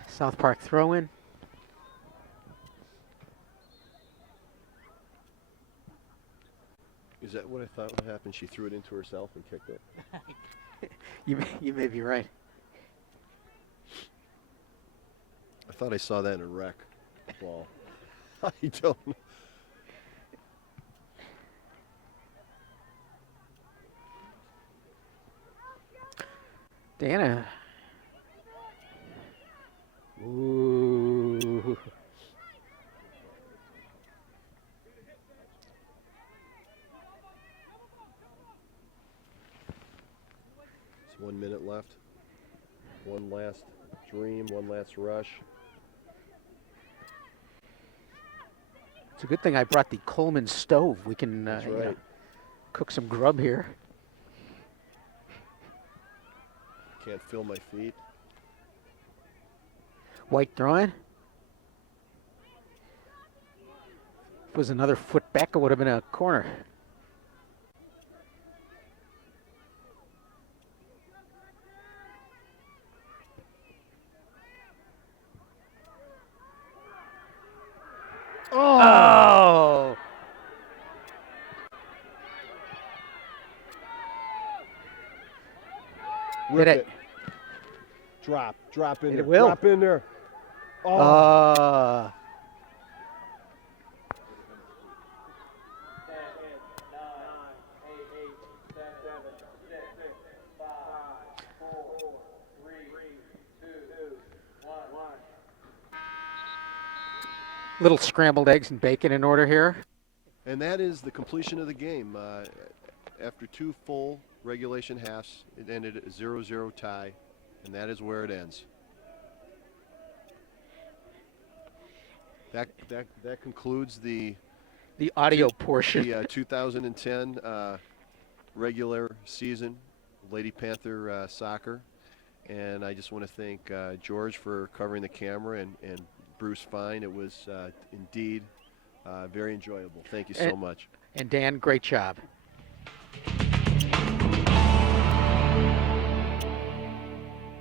South Park throw-in. Is that what I thought would happen? She threw it into herself and kicked it? You may be right. I thought I saw that in a rec ball. I don't know. Dana. Ooh. It's 1 minute left. One last dream, one last rush. It's a good thing I brought the Coleman stove. We can That's right. cook some grub here. Can't feel my feet. White throwing. If it was another foot back, it would have been a corner. Oh! Rip Hit it. Drop in It there. will. Drop in there. Oh. Uh, 10, 9, 8, 7, 6, 5, 4, 3, 2, 1. little scrambled eggs and bacon in order here. And that is the completion of the game. After 2 full regulation halves, it ended a 0-0 tie, and that is where it ends. That concludes the The audio portion. 2010 regular season Lady Panther soccer. And I just want to thank George for covering the camera and Bruce Fine. It was indeed very enjoyable. Thank you so much. And Dan, great job.